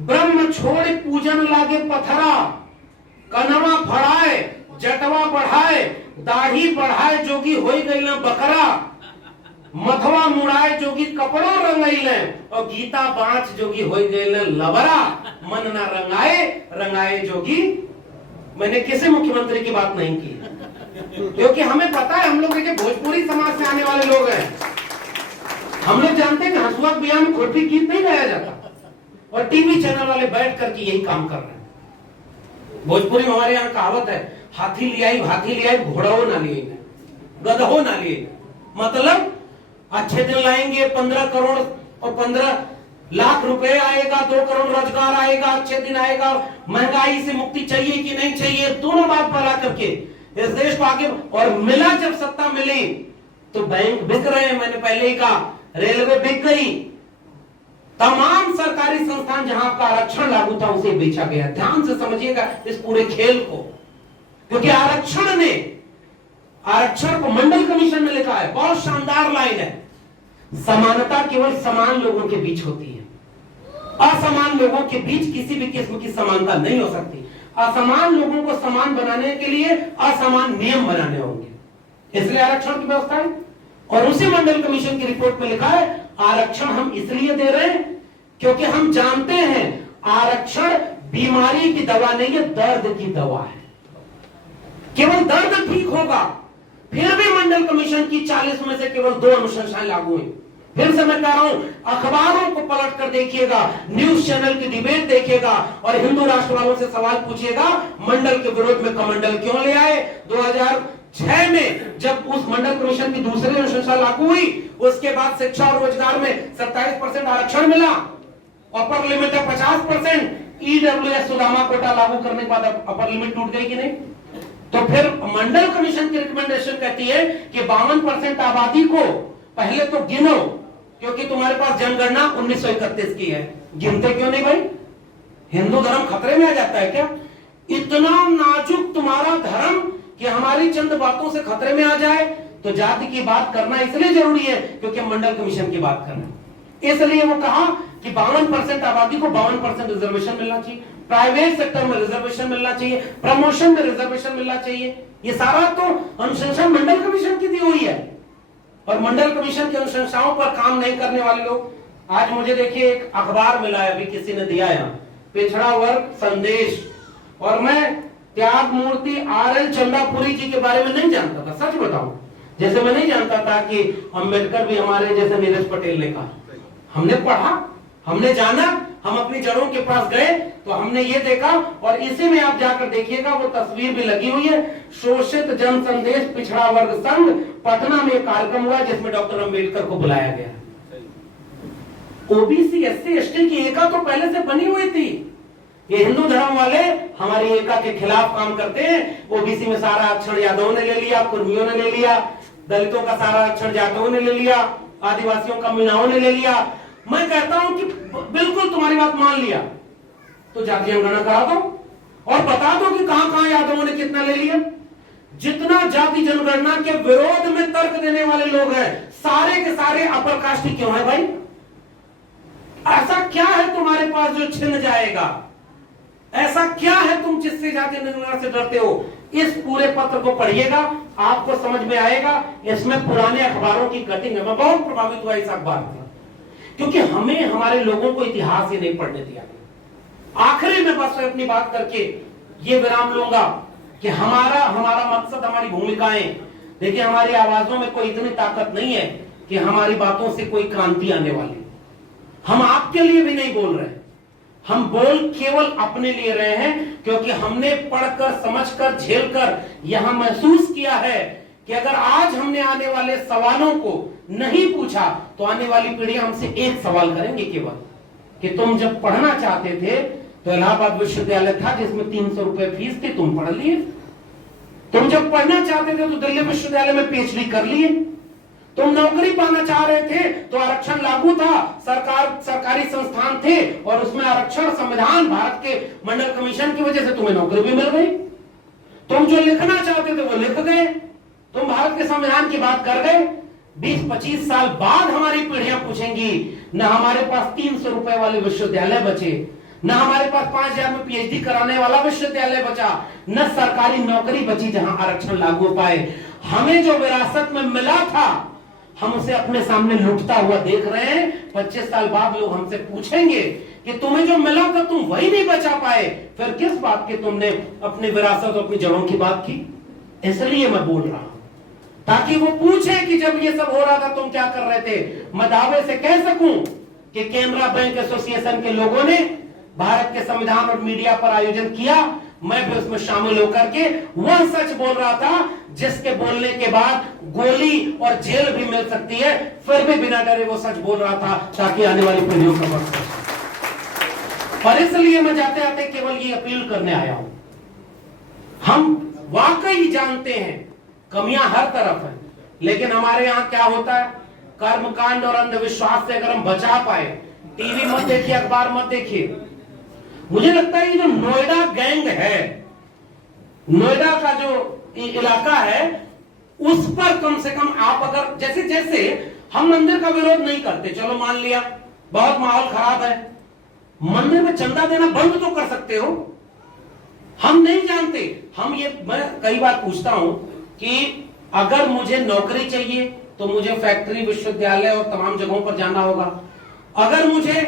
ब्रह्म छोड़े पूजन लागे पथरा, कनवा फड़ाए जटवा बढ़ाए, दाढ़ी बढ़ाए जोगी होई गई न बकरा, मथवा मुड़ाए जोगी कपड़ों रंगैले, और गीता बाँच जोगी होई गई न लबरा, मन न रंगाए रंगाए जोगी। मैंने किसी मुख्यमंत्री की बात नहीं की, क्योंकि हमें पता है हम लोग भोजपुरी समाज से आने वाले लोग हैं। हम लोग जानते हैं कि हंसुआ बिया में खुरपी गीत नहीं गाया जाता, और टीवी चैनल वाले बैठ करके यही काम कर रहे हैं। भोजपुरी में हमारे यहाँ कहावत है, हाथी लियाई हाथी लियाई घोड़ाओ ना लिए, गधो ना लिए। मतलब अच्छे दिन लाएंगे, 15 करोड़ और 15 लाख रुपए आएगा, 2 करोड़ रोजगार आएगा, अच्छे दिन आएगा, महंगाई से मुक्ति चाहिए कि नहीं चाहिए, दोनों बात फैला करके इस देश को आगे। और मिला जब सत्ता मिली तो बैंक बिक रहे हैं, मैंने पहले ही कहा, रेलवे बिक गई, तमाम सरकारी संस्थान जहां का आरक्षण लागू था उसे बेचा गया। ध्यान से समझिएगा इस पूरे खेल को, क्योंकि आरक्षण को मंडल कमीशन में लिखा है, बहुत शानदार लाइन है, समानता केवल समान लोगों के बीच होती है, असमान लोगों के बीच किसी भी किस्म की समानता नहीं हो सकती। असमान लोगों को समान बनाने के लिए असमान नियम बनाने होंगे, इसलिए आरक्षण की व्यवस्था है। और उसी मंडल कमीशन की रिपोर्ट में लिखा है आरक्षण हम इसलिए दे रहे हैं क्योंकि हम जानते हैं आरक्षण बीमारी की दवा नहीं है, दर्द की दवा है। केवल दर्द ठीक होगा। फिर भी मंडल कमीशन की 40 में से केवल 2 अनुशंसाएं लागू हुई। फिर से मैं कह रहा हूं, अखबारों को पलट कर देखिएगा, न्यूज चैनल की डिबेट देखिएगा और हिंदू राष्ट्र वालों से सवाल पूछिएगा मंडल के विरोध में कमंडल क्यों ले आए। 2006 में जब उस मंडल कमीशन की दूसरी अनुशंसा लागू हुई, उसके बाद शिक्षा और रोजगार में 27% आरक्षण मिला, अपर लिमिट है 50%, ईडब्ल्यूएस सुदामा कोटा लागू करने के बाद अपर लिमिट टूट गई कि नहीं। तो फिर मंडल कमीशन की रिकमेंडेशन कहती है कि 52% आबादी को पहले तो गिनो, क्योंकि तुम्हारे पास जनगणना 1931 की है। गिनते क्यों नहीं भाई? हिंदू धर्म खतरे में आ जाता है क्या? इतना नाजुक तुम्हारा धर्म कि हमारी चंद बातों से खतरे में आ जाए। तो जाति की बात करना इसलिए जरूरी है क्योंकि मंडल कमीशन की बात करना। इसलिए वो कहा कि 52% आबादी को 52% रिजर्वेशन मिलना चाहिए, प्राइवेट सेक्टर में रिजर्वेशन मिलना चाहिए, प्रमोशन में रिजर्वेशन मिलना चाहिए। ये सारा तो अनुशंसा मंडल कमीशन की दी हुई है। और मंडल कमीशन की अनुशंसाओं पर काम नहीं करने वाले लोग, आज मुझे देखिए एक अखबार मिला है, अभी किसी ने दिया है, पिछड़ा वर्ग संदेश, और मैं त्याग मूर्ति RL चंदापुरी जी के बारे में नहीं जानता था, सच बताऊं। जैसे मैं नहीं जानता था कि अंबेडकर भी हमारे जैसे नीरज पटेल ने कहा। हमने पढ़ा, हमने जाना, हम अपनी जड़ों के पास गए तो हमने ये देखा। और इसी में आप जाकर देखिएगा, वो तस्वीर भी लगी हुई है, शोषित जन संदेश पिछड़ा वर्ग संघ, पटना में कार्यक्रम हुआ जिसमें डॉक्टर अंबेडकर को बुलाया गया। ओबीसी SC ST की एका तो पहले से बनी हुई थी। ये हिंदू धर्म वाले हमारी एका के खिलाफ काम करते हैं। ओबीसी में सारा आरक्षण यादवों ने ले लिया, कुर्मियों ने ले लिया, दलितों का सारा आरक्षण जाटों ने ले लिया, आदिवासियों का मीणाओं ने ले लिया। मैं कहता हूं कि बिल्कुल तुम्हारी बात मान लिया तो जाति जनगणना करा दो और बता दो कि कहां-कहां यादवों ने कितना ले लिया। जितना जाति जनगणना के विरोध में तर्क देने वाले लोग हैं, सारे के सारे अपर कास्ट ही क्यों है भाई? ऐसा क्या है तुम्हारे पास जो छिन जाएगा? ऐसा क्या है तुम जिससे जाति जनगणना से डरते हो? इस पूरे पत्र को पढ़िएगा, आपको समझ में आएगा। इसमें पुराने अखबारों की कटिंग है। मैं बहुत प्रभावित हुआ इस अखबार से, क्योंकि हमें हमारे लोगों को इतिहास ही नहीं पढ़ने दिया गया। आखिरी में बस अपनी बात करके ये विराम लूंगा कि हमारा मकसद, हमारी भूमिकाएं, देखिए हमारी आवाजों में कोई इतनी ताकत नहीं है कि हमारी बातों से कोई क्रांति आने वाली। हम आपके लिए भी नहीं बोल रहे, हम बोल केवल अपने लिए रहे हैं, क्योंकि हमने पढ़कर, समझकर, झेलकर यहां महसूस किया है कि अगर आज हमने आने वाले सवालों को नहीं पूछा तो आने वाली पीढ़ियां हमसे एक सवाल करेंगे केवल कि तुम जब पढ़ना चाहते थे तो इलाहाबाद विश्वविद्यालय था जिसमें 300 रुपए फीस थी, तुम पढ़ लिए। तुम जब पढ़ना चाहते थे तो दिल्ली विश्वविद्यालय में PhD कर लिए। तुम नौकरी पाना चाह रहे थे तो आरक्षण लागू था, सरकारी संस्थान थे और उसमें आरक्षण, संविधान, भारत के मंडल कमीशन की वजह से तुम्हें नौकरी भी मिल गई। तुम जो लिखना चाहते थे वो लिख गए, तुम भारत के संविधान की बात कर गए। 20-25 साल बाद हमारी पीढ़ियां पूछेंगी, न हमारे पास 300 रुपए वाले विश्वविद्यालय बचे, न हमारे पास 5000 में PhD कराने वाला विश्वविद्यालय बचा, न सरकारी नौकरी बची जहां आरक्षण लागू हो पाए। हमें जो विरासत में मिला था हम उसे अपने सामने लुटता हुआ देख रहे हैं। 25 साल बाद लोग हमसे पूछेंगे कि तुम्हें जो मिला था तुम वही नहीं बचा पाए, फिर किस बात की तुमने अपनी विरासत, अपनी जड़ों की बात की। इसलिए मैं बोल रहा हूं ताकि वो पूछे कि जब ये सब हो रहा था तुम क्या कर रहे थे। मैं दावे से कह सकूं कि केनरा बैंक एसोसिएशन के लोगों ने भारत के संविधान और मीडिया पर आयोजन किया, मैं भी उसमें शामिल होकर के वह सच बोल रहा था जिसके बोलने के बाद गोली और जेल भी मिल सकती है, फिर भी बिना डरे वो सच बोल रहा था ताकि आने वाली पीढ़ियों का वक्त। और इसलिए मैं जाते आते केवल ये अपील करने आया हूं। हम वाकई जानते हैं कमियां हर तरफ हैं, लेकिन हमारे यहां क्या होता है, कर्मकांड और अंधविश्वास से अगर हम बचा पाए, टीवी मत देखिए, अखबार मत देखिए। मुझे लगता है ये जो नोएडा गैंग है, नोएडा का जो इलाका है, उस पर कम से कम आप अगर जैसे जैसे हम मंदिर का विरोध नहीं करते, चलो मान लिया बहुत माहौल खराब है, मंदिर में चंदा देना बंद तो कर सकते हो। हम नहीं जानते, मैं कई बार पूछता हूं कि अगर मुझे नौकरी चाहिए तो मुझे फैक्ट्री, विश्वविद्यालय और तमाम जगहों पर जाना होगा। अगर मुझे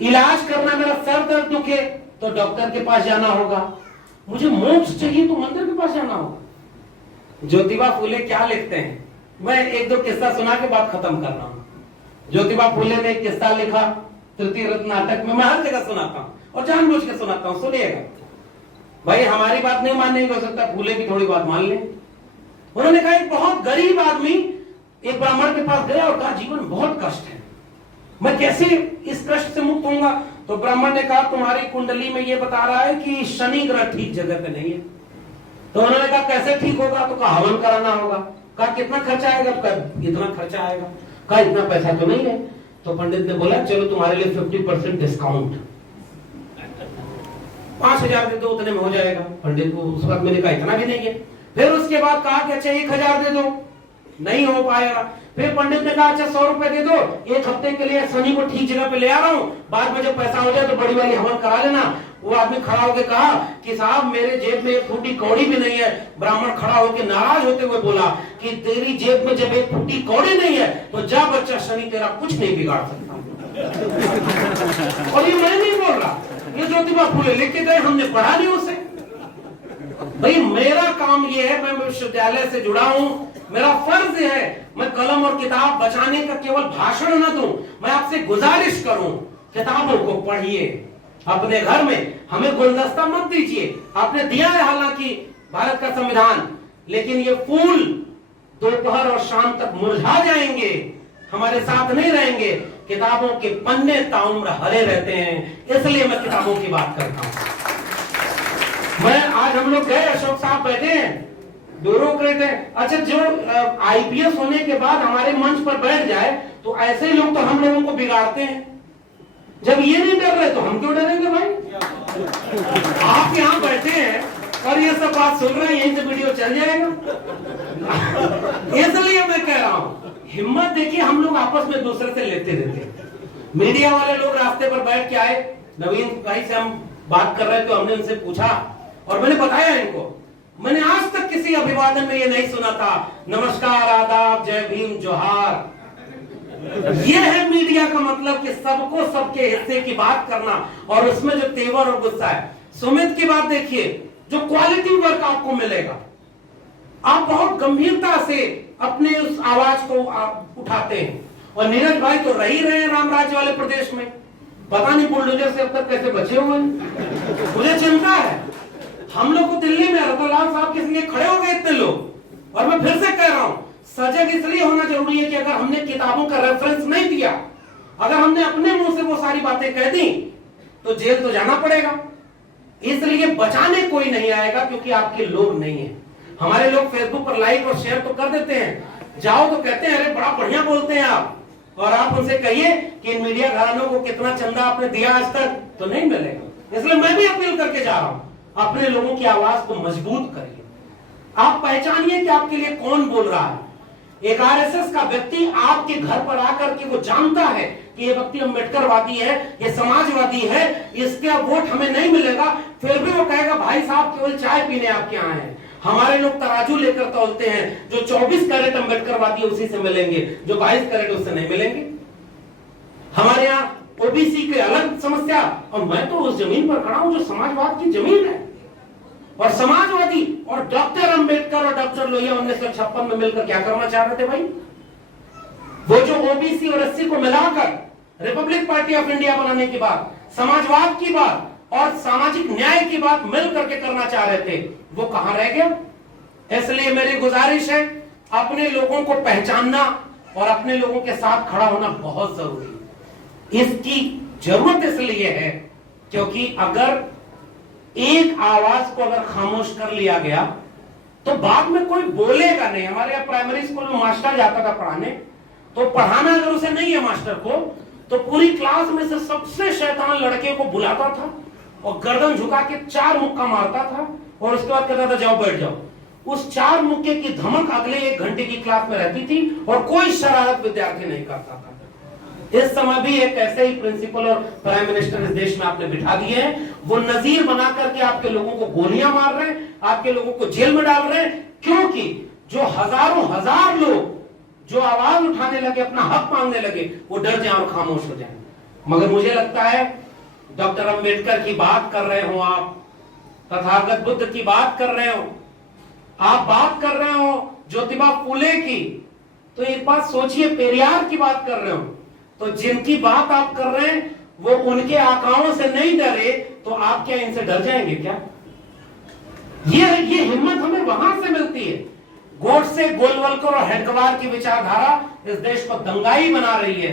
इलाज करना, मेरा सर दर्द दुखे तो डॉक्टर के पास जाना होगा। मुझे मोक्ष चाहिए तो मंदिर के पास जाना होगा। ज्योतिबा फूले क्या लिखते हैं, मैं एक दो किस्सा सुना के बात खत्म कर रहा हूं। ज्योतिबा फूले ने एक किस्सा लिखा तृतीय रत्न नाटक में, मैं हर जगह सुनाता हूं और जानबूझ के सुनाता हूं, सुनिएगा भाई। हमारी बात नहीं मानने की हो सकता, फूले की थोड़ी बात मान लें। उन्होंने कहा एक बहुत गरीब आदमी एक ब्राह्मण के पास गया और कहा जीवन बहुत कष्ट है, मैं कैसे इस कष्ट से मुक्त होऊंगा। तो ब्राह्मण ने कहा तुम्हारी कुंडली में यह बता रहा है कि शनि ग्रह ठीक जगह पे नहीं है। तो उन्होंने कहा कैसे ठीक होगा, तो कहा हवन कराना होगा। कहा कितना खर्चा आएगा, तो कहा इतना खर्चा आएगा। कहा इतना पैसा तो नहीं है। तो पंडित ने बोला चलो तुम्हारे लिए 50% डिस्काउंट, 5,000 दे दो, उतने में हो जाएगा। पंडित को उस वक्त मैंने कहा इतना भी नहीं है। फिर उसके बाद कहा कि अच्छा 1,000 दे दो, नहीं हो पाएगा। फिर पंडित ने कहा अच्छा 100 रुपए दे दो, एक हफ्ते के लिए शनि को ठीक जगह पे ले आ रहा हूं, बाद में जब पैसा हो जाए तो बड़ी वाली हवन करा लेना। वो आदमी खड़ा होकर कहा कि साहब मेरे जेब में एक फूटी कौड़ी भी नहीं है। ब्राह्मण खड़ा होकर नाराज होते हुए बोला कि तेरी जेब में जब एक फूटी कौड़ी नहीं है तो जा बच्चा, शनि तेरा कुछ नहीं बिगाड़ सकता। और ये मैं नहीं बोल रहा, ये ज्योतिबा फूले लिख के गए, हमने पढ़ा नहीं उसे। भाई मेरा काम ये है, मैं विश्वविद्यालय से जुड़ा हूं, मेरा फर्ज है मैं कलम और किताब बचाने का केवल भाषण न दूं, मैं आपसे गुजारिश करूं किताबों को पढ़िए अपने घर में, हमें गुलदस्ता मत दीजिए। आपने दिया है हालांकि भारत का संविधान, लेकिन ये फूल दोपहर और शाम तक मुरझा जाएंगे, हमारे साथ नहीं रहेंगे। किताबों के पन्ने ताउम्र हरे रहते हैं, इसलिए मैं किताबों की बात करता हूं। मैं आज हम लोग गए, अशोक साहब बैठे हैं, ब्यूरोक्रेट है। अच्छा जो आईपीएस होने के बाद हमारे मंच पर बैठ जाए तो ऐसे लोग तो हम लोगों को बिगाड़ते हैं। जब ये नहीं डर रहे तो हम क्यों डरेंगे भाई। आप यहाँ बैठे हैं और ये सब बात सुन रहे हैं, यहीं से वीडियो चल जाएगा। इसलिए मैं कह रहा हूं हिम्मत देखिए, हम लोग आपस में दूसरे से लेते रहते। मीडिया वाले लोग रास्ते पर बैठ के आए, नवीन भाई से हम बात कर रहे थे तो हमने उनसे पूछा और मैंने बताया इनको, मैंने आज तक किसी अभिवादन में ये नहीं सुना था नमस्कार, आदाब, जय भीम, जोहार। ये है मीडिया का मतलब कि सबको सबके हिस्से की बात करना, और उसमें जो तेवर और गुस्सा है। सुमित की बात देखिए, जो क्वालिटी वर्क आपको मिलेगा, आप बहुत गंभीरता से अपने उस आवाज को उठाते हैं। और नीरज भाई तो रही रहे हैं राम राज्य वाले प्रदेश में, पता नहीं बुलडोजर से अब तक कैसे बचे हुए हैं, मुझे चिंता है। हम लोग को दिल्ली में रतनलाल साहब के लिए खड़े हो गए इतने लोग। और मैं फिर से कह रहा हूं सजग इसलिए होना जरूरी है कि अगर हमने किताबों का रेफरेंस नहीं दिया, अगर हमने अपने मुंह से वो सारी बातें कह दी तो जेल तो जाना पड़ेगा। इसलिए बचाने कोई नहीं आएगा क्योंकि आपके लोग नहीं है। हमारे लोग फेसबुक पर लाइक और शेयर तो कर देते हैं, जाओ तो कहते हैं अरे बड़ा बढ़िया बोलते हैं आप, और आप उनसे कहिए कि इन मीडिया घरानों को कितना चंदा आपने दिया आज तक, तो नहीं मिलेगा। इसलिए मैं भी अपील करके जा रहा हूं, अपने लोगों की आवाज को मजबूत करिए। आप पहचानिए कि आपके लिए कौन बोल रहा है। एक आरएसएस का व्यक्ति आपके घर पर आकर के वो जानता है कि ये व्यक्ति अम्बेडकरवादी है, ये समाजवादी है, इसका वोट हमें नहीं मिलेगा, फिर भी वो कहेगा भाई साहब केवल चाय पीने आपके यहाँ हैं। हमारे लोग तराजू लेकर तौलते हैं, जो 24 कैरेट अम्बेडकरवादी उसी से मिलेंगे, जो 22 कैरेट उससे नहीं मिलेंगे। हमारे यहाँ ओबीसी के अलग समस्या, और मैं तो उस जमीन पर खड़ा हूं जो समाजवाद की जमीन है। और समाजवादी और डॉक्टर अंबेडकर और डॉक्टर लोहिया 1956 में मिलकर क्या करना चाह रहे थे भाई? वो जो ओबीसी और एससी को मिलाकर रिपब्लिक पार्टी ऑफ इंडिया बनाने की बात, समाजवाद की बात और सामाजिक न्याय की बात मिल करके करना चाह रहे थे, वो कहां रह गया? इसलिए मेरी गुजारिश है अपने लोगों को पहचानना और अपने लोगों के साथ खड़ा होना बहुत जरूरी है। इसकी जरूरत इसलिए है क्योंकि अगर एक आवाज को अगर खामोश कर लिया गया तो बाद में कोई बोलेगा नहीं। हमारे यहाँ प्राइमरी स्कूल में मास्टर जाता था पढ़ाने, तो पढ़ाना अगर उसे नहीं है मास्टर को, तो पूरी क्लास में से सबसे शैतान लड़के को बुलाता था और गर्दन झुका के 4 मुक्का मारता था और उसके बाद कहता था जाओ बैठ जाओ। उस 4 मुक्के की धमक अगले 1 घंटे की क्लास में रहती थी और कोई शरारत विद्यार्थी नहीं करता था। इस समय भी एक ऐसे ही प्रिंसिपल और प्राइम मिनिस्टर इस देश में आपने बिठा दिए हैं, वो नजीर बना करके आपके लोगों को गोलियां मार रहे हैं, आपके लोगों को जेल में डाल रहे हैं, क्योंकि जो हजारों हजार लोग जो आवाज उठाने लगे, अपना हक मांगने लगे, वो डर जाए और खामोश हो जाए। मगर मुझे लगता है डॉक्टर अंबेडकर की बात कर रहे हो आप, तथागत बुद्ध की बात कर रहे हो आप, बात कर रहे हो ज्योतिबा फूले की, तो एक बात सोचिए, पेरियार की बात कर रहे हो, तो जिनकी बात आप कर रहे हैं वो उनके आकाओं से नहीं डरे, तो आप क्या इनसे डर जाएंगे क्या? ये हिम्मत हमें वहां से मिलती है। गोडसे, गोलवलकर और हेडगेवार की विचारधारा इस देश को दंगाई बना रही है।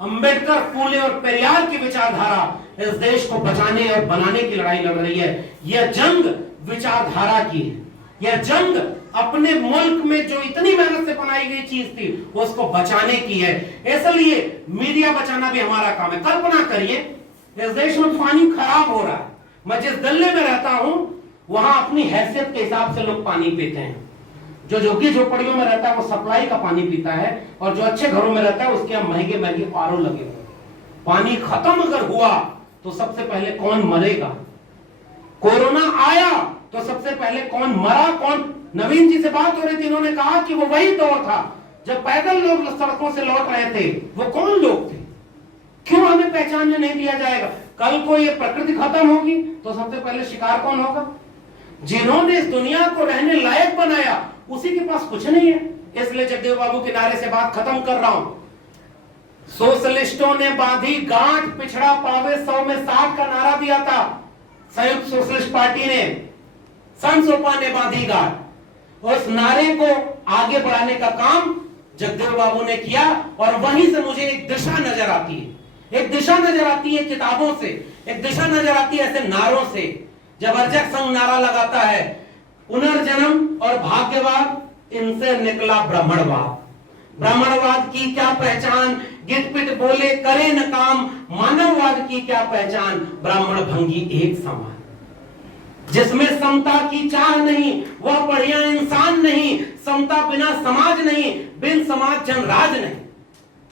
अंबेडकर, फूले और पेरियार की विचारधारा इस देश को बचाने और बनाने की लड़ाई लड़ रही है। यह जंग विचारधारा की है, यह जंग अपने मुल्क में जो इतनी मेहनत से बनाई गई चीज थी उसको बचाने की है। इसलिए मीडिया बचाना भी हमारा काम है। कल्पना करिए, इस देश में पानी खराब हो रहा है, मैं जिस दिल्ली में रहता हूं वहां अपनी हैसियत के हिसाब से लोग पानी पीते हैं। जो झुग्गी झोपड़ियों में रहता है वो सप्लाई का पानी पीता है, और जो अच्छे घरों में रहता है उसके यहाँ महंगे महंगे आरओ लगे हुए। पानी खत्म अगर हुआ तो सबसे पहले कौन मरेगा? कोरोना आया तो सबसे पहले कौन मरा? कौन? नवीन जी से बात हो रही थी, इन्होंने कहा कि वो वही दौर था जब पैदल लोग सड़कों से लौट रहे थे। वो कौन लोग थे? क्यों हमें पहचानने नहीं दिया जाएगा? कल को ये प्रकृति खत्म होगी तो सबसे पहले शिकार कौन होगा? जिन्होंने इस दुनिया को रहने लायक बनाया उसी के पास कुछ नहीं है। इसलिए जगदेव बाबू के नारे से बात खत्म कर रहा हूं। सोशलिस्टों ने बांधी गांठ, पिछड़ा पावे 100 में 60 का नारा दिया था। संयुक्त सोशलिस्ट पार्टी ने, संसोपा ने बांधी गांठ, उस नारे को आगे बढ़ाने का काम जगदेव बाबू ने किया। और वहीं से मुझे एक दिशा नजर आती है, एक दिशा नजर आती है किताबों से, एक दिशा नजर आती है ऐसे नारों से। जब अर्जक संघ नारा लगाता है पुनर्जन्म और भाग्यवाद, इनसे निकला ब्राह्मणवाद। ब्राह्मणवाद की क्या पहचान? गिट पिट बोले करे न काम। मानववाद की क्या पहचान? ब्राह्मण भंगी एक समान। जिसमें समता की चाह नहीं वह बढ़िया इंसान नहीं। समता बिना समाज नहीं, बिन समाज जनराज नहीं।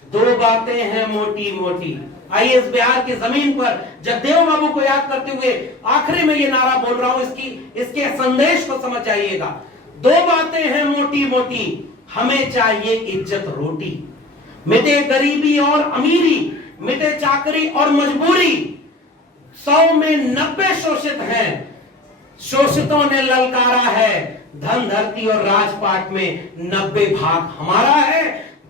2 बातें हैं मोटी मोटी। आइए इस बिहार की जमीन पर जगदेव बाबू को याद करते हुए आखिरी में ये नारा बोल रहा हूं, इसके संदेश को समझ जाइएगा। 2 बातें हैं मोटी मोटी, हमें चाहिए इज्जत रोटी। मिटे गरीबी और अमीरी, मिटे चाकरी और मजबूरी। 100 में 90 शोषित हैं, शोषितों ने ललकारा है। धन धरती और राजपाट में 90 भाग हमारा है।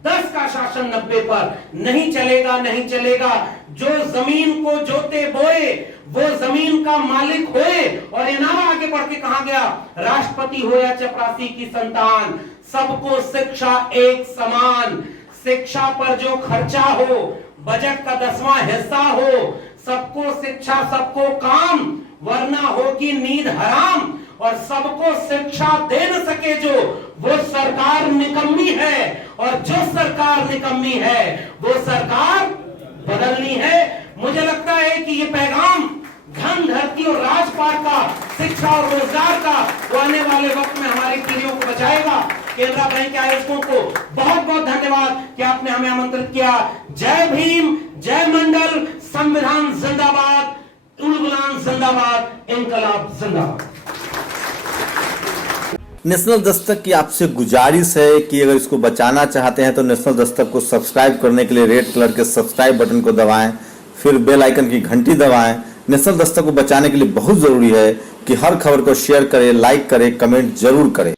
10 का शासन 90 पर नहीं चलेगा, नहीं चलेगा। जो जमीन को जोते बोए वो जमीन का मालिक होए। और ये नारा आगे बढ़ के कहा गया, राष्ट्रपति हो या चपरासी की संतान, सबको शिक्षा एक समान। शिक्षा पर जो खर्चा हो, बजट का 10वां हिस्सा हो। सबको शिक्षा सबको काम, वरना होगी नींद हराम। और सबको शिक्षा दे न सके जो, वो सरकार निकम्मी है। और जो सरकार निकम्मी है वो सरकार बदलनी है। मुझे लगता है कि ये पैगाम धन धरती और राजपाट का, शिक्षा और रोजगार का, वो आने वाले वक्त में हमारी पीढ़ियों को बचाएगा। केनरा बैंक के आयोजकों को बहुत बहुत धन्यवाद कि आपने हमें आमंत्रित किया। जय भीम, जय मंडल, संविधान जिंदाबाद, उलगुलान जिंदाबाद, इनकलाब जिंदाबाद। नेशनल दस्तक की आपसे गुजारिश है कि अगर इसको बचाना चाहते हैं तो नेशनल दस्तक को सब्सक्राइब करने के लिए रेड कलर के सब्सक्राइब बटन को दबाएं, फिर बेल आइकन की घंटी दबाएं। नेशनल दस्तक को बचाने के लिए बहुत जरूरी है कि हर खबर को शेयर करें, लाइक करें, कमेंट जरूर करें।